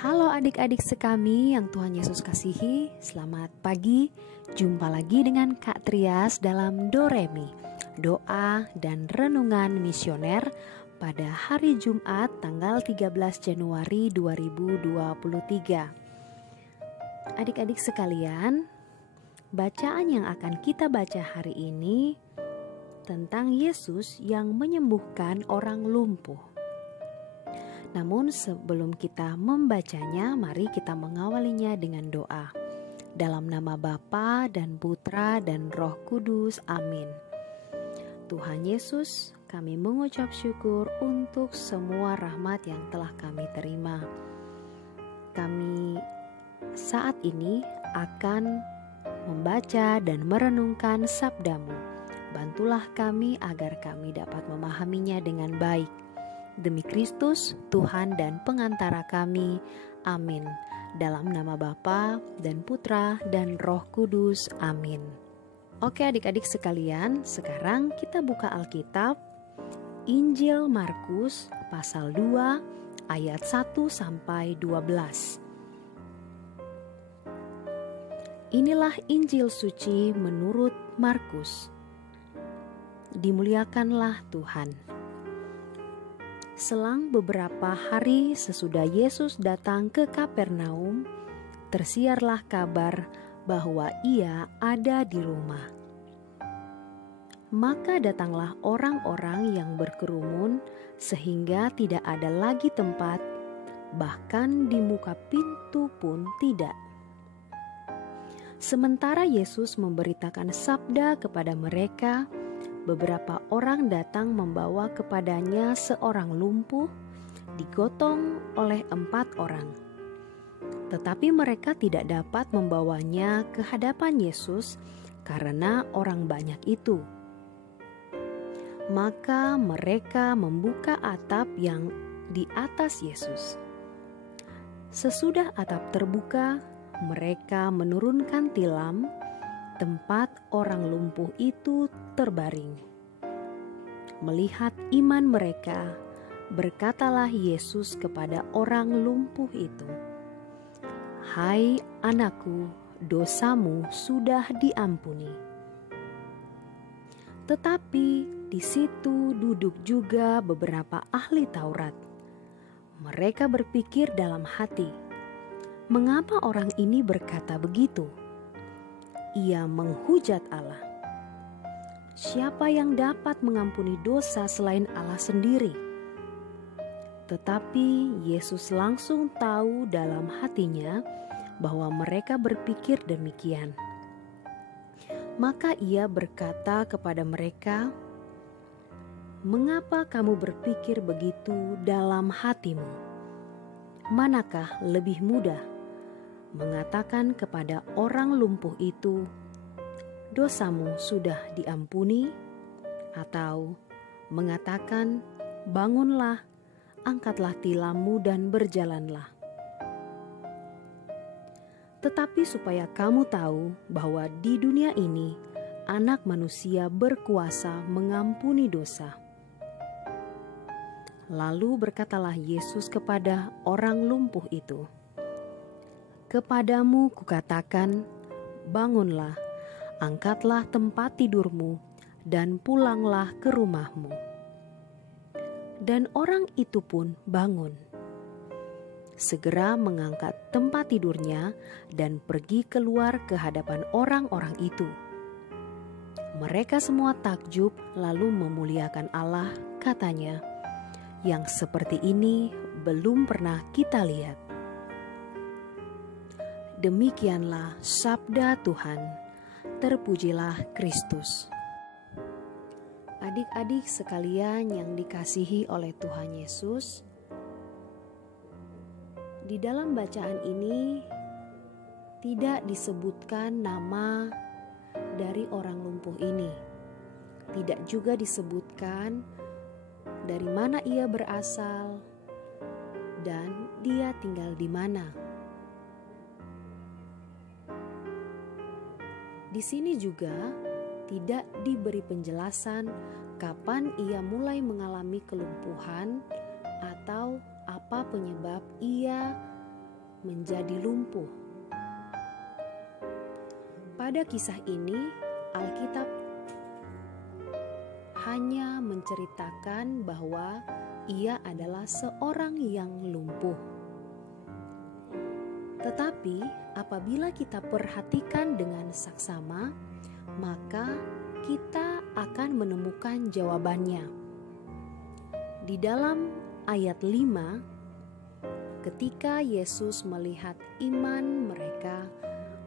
Halo adik-adik sekami yang Tuhan Yesus kasihi, selamat pagi. Jumpa lagi dengan Kak Trias dalam Doremi, doa dan renungan misioner pada hari Jumat tanggal 13 Januari 2023. Adik-adik sekalian, bacaan yang akan kita baca hari ini tentang Yesus yang menyembuhkan orang lumpuh. Namun sebelum kita membacanya, mari kita mengawalinya dengan doa. Dalam nama Bapa dan Putra dan Roh Kudus, amin. Tuhan Yesus, kami mengucap syukur untuk semua rahmat yang telah kami terima. Kami saat ini akan membaca dan merenungkan sabda-Mu. Bantulah kami agar kami dapat memahaminya dengan baik. Demi Kristus, Tuhan dan pengantara kami. Amin. Dalam nama Bapa dan Putra dan Roh Kudus. Amin. Oke adik-adik sekalian, sekarang kita buka Alkitab. Injil Markus pasal 2 ayat 1 sampai 12. Inilah Injil suci menurut Markus. Dimuliakanlah Tuhan. Selang beberapa hari sesudah Yesus datang ke Kapernaum, tersiarlah kabar bahwa Ia ada di rumah. Maka datanglah orang-orang yang berkerumun sehingga tidak ada lagi tempat, bahkan di muka pintu pun tidak. Sementara Yesus memberitakan sabda kepada mereka, beberapa orang datang membawa kepadanya seorang lumpuh, digotong oleh 4 orang. Tetapi mereka tidak dapat membawanya ke hadapan Yesus karena orang banyak itu. Maka mereka membuka atap yang di atas Yesus. Sesudah atap terbuka, mereka menurunkan tilam tempat orang lumpuh itu terbaring. Melihat iman mereka, berkatalah Yesus kepada orang lumpuh itu, "Hai anakku, dosamu sudah diampuni." Tetapi di situ duduk juga beberapa ahli Taurat. Mereka berpikir dalam hati, "Mengapa orang ini berkata begitu? Ia menghujat Allah. Siapa yang dapat mengampuni dosa selain Allah sendiri?" Tetapi Yesus langsung tahu dalam hatinya bahwa mereka berpikir demikian. Maka Ia berkata kepada mereka, "Mengapa kamu berpikir begitu dalam hatimu? Manakah lebih mudah, mengatakan kepada orang lumpuh itu, 'Dosamu sudah diampuni,' atau mengatakan, 'Bangunlah, angkatlah tilammu dan berjalanlah'? Tetapi supaya kamu tahu bahwa di dunia ini Anak Manusia berkuasa mengampuni dosa." Lalu berkatalah Yesus kepada orang lumpuh itu, "Kepadamu kukatakan, bangunlah, angkatlah tempat tidurmu, dan pulanglah ke rumahmu." Dan orang itu pun bangun. Segera mengangkat tempat tidurnya dan pergi keluar ke hadapan orang-orang itu. Mereka semua takjub lalu memuliakan Allah, katanya, "Yang seperti ini belum pernah kita lihat." Demikianlah sabda Tuhan. Terpujilah Kristus. Adik-adik sekalian yang dikasihi oleh Tuhan Yesus, di dalam bacaan ini tidak disebutkan nama dari orang lumpuh ini. Tidak juga disebutkan dari mana ia berasal dan dia tinggal di mana. Di sini juga tidak diberi penjelasan kapan ia mulai mengalami kelumpuhan atau apa penyebab ia menjadi lumpuh. Pada kisah ini, Alkitab hanya menceritakan bahwa ia adalah seorang yang lumpuh. Tetapi apabila kita perhatikan dengan saksama, maka kita akan menemukan jawabannya. Di dalam ayat 5, ketika Yesus melihat iman mereka,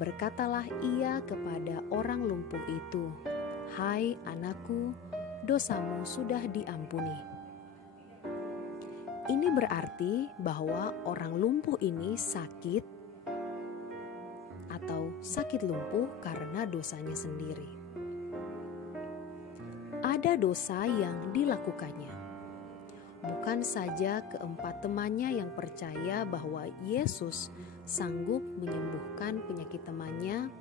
berkatalah ia kepada orang lumpuh itu, "Hai anakku, dosamu sudah diampuni." Ini berarti bahwa orang lumpuh ini sakit atau sakit lumpuh karena dosanya sendiri. Ada dosa yang dilakukannya. Bukan saja keempat temannya yang percaya bahwa Yesus sanggup menyembuhkan penyakit temannya,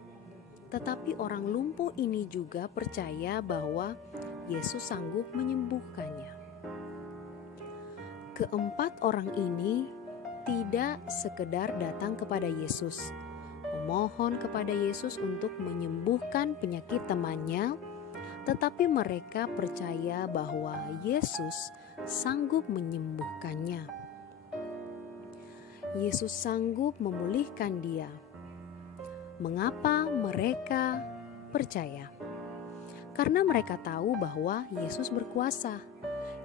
tetapi orang lumpuh ini juga percaya bahwa Yesus sanggup menyembuhkannya. Keempat orang ini tidak sekedar datang kepada Yesus, memohon kepada Yesus untuk menyembuhkan penyakit temannya, tetapi mereka percaya bahwa Yesus sanggup menyembuhkannya. Yesus sanggup memulihkan dia. Mengapa mereka percaya? Karena mereka tahu bahwa Yesus berkuasa.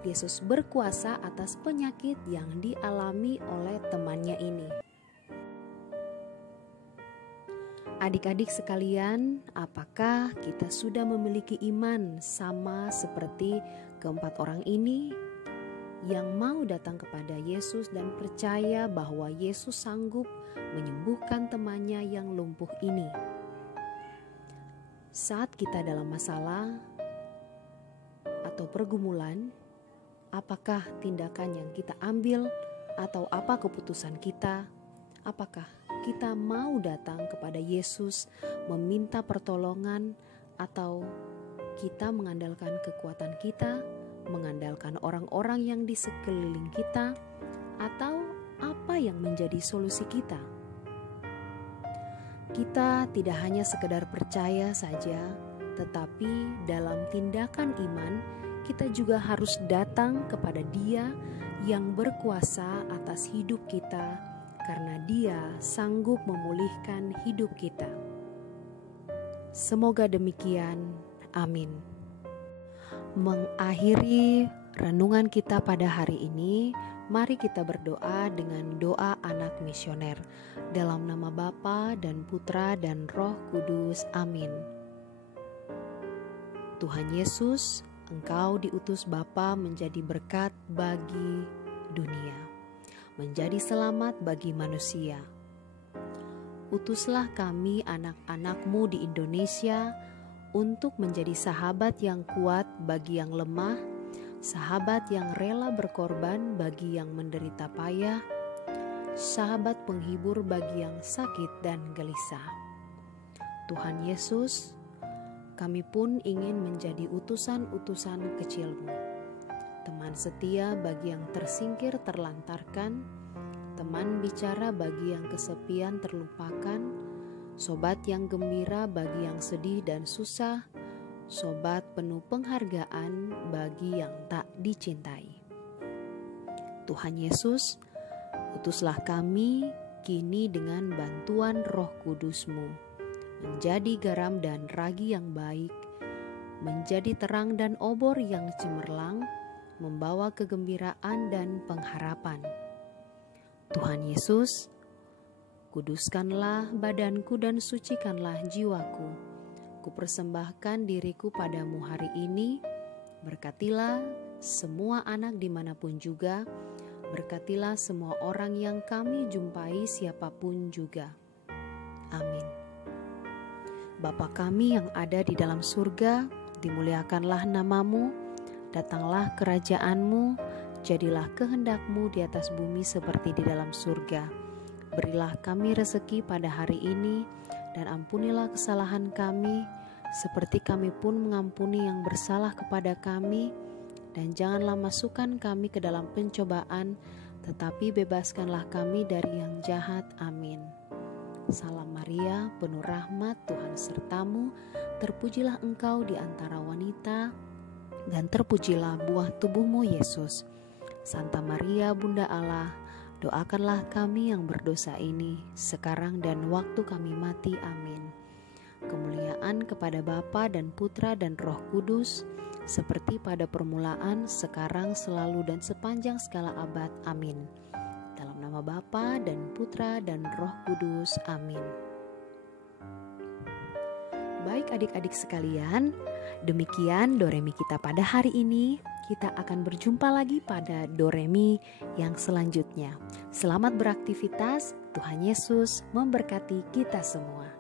Yesus berkuasa atas penyakit yang dialami oleh temannya ini. Adik-adik sekalian, apakah kita sudah memiliki iman sama seperti keempat orang ini yang mau datang kepada Yesus dan percaya bahwa Yesus sanggup menyembuhkan temannya yang lumpuh ini? Saat kita dalam masalah atau pergumulan, apakah tindakan yang kita ambil atau apa keputusan kita? Apakah kita mau datang kepada Yesus meminta pertolongan, atau kita mengandalkan kekuatan kita, mengandalkan orang-orang yang di sekeliling kita, atau apa yang menjadi solusi kita? Kita tidak hanya sekedar percaya saja, tetapi dalam tindakan iman kita juga harus datang kepada Dia yang berkuasa atas hidup kita, karena Dia sanggup memulihkan hidup kita. Semoga demikian. Amin. Mengakhiri renungan kita pada hari ini, mari kita berdoa dengan doa anak misioner. Dalam nama Bapa dan Putra dan Roh Kudus. Amin. Tuhan Yesus, Engkau diutus Bapa menjadi berkat bagi dunia, menjadi selamat bagi manusia. Utuslah kami anak-anak-Mu di Indonesia untuk menjadi sahabat yang kuat bagi yang lemah, sahabat yang rela berkorban bagi yang menderita payah, sahabat penghibur bagi yang sakit dan gelisah. Tuhan Yesus, kami pun ingin menjadi utusan-utusan kecil-Mu, teman setia bagi yang tersingkir terlantarkan, teman bicara bagi yang kesepian terlupakan, sobat yang gembira bagi yang sedih dan susah, sobat penuh penghargaan bagi yang tak dicintai. Tuhan Yesus, utuslah kami kini dengan bantuan Roh Kudus-Mu, menjadi garam dan ragi yang baik, menjadi terang dan obor yang cemerlang, membawa kegembiraan dan pengharapan. Tuhan Yesus, kuduskanlah badanku dan sucikanlah jiwaku. Kupersembahkan diriku padamu hari ini. Berkatilah semua anak dimanapun juga. Berkatilah semua orang yang kami jumpai siapapun juga. Amin. Bapa kami yang ada di dalam surga, dimuliakanlah nama-Mu, datanglah kerajaan-Mu, jadilah kehendak-Mu di atas bumi seperti di dalam surga. Berilah kami rezeki pada hari ini, dan ampunilah kesalahan kami, seperti kami pun mengampuni yang bersalah kepada kami. Dan janganlah masukkan kami ke dalam pencobaan, tetapi bebaskanlah kami dari yang jahat. Amin. Salam Maria, penuh rahmat, Tuhan sertamu, terpujilah engkau di antara wanita, dan terpujilah buah tubuhmu Yesus. Santa Maria, Bunda Allah, doakanlah kami yang berdosa ini, sekarang dan waktu kami mati. Amin. Kemuliaan kepada Bapa dan Putra dan Roh Kudus, seperti pada permulaan, sekarang, selalu, dan sepanjang segala abad. Amin. Dalam nama Bapa dan Putra dan Roh Kudus. Amin. Baik adik-adik sekalian, demikian Doremi kita pada hari ini. Kita akan berjumpa lagi pada Doremi yang selanjutnya. Selamat beraktivitas, Tuhan Yesus memberkati kita semua.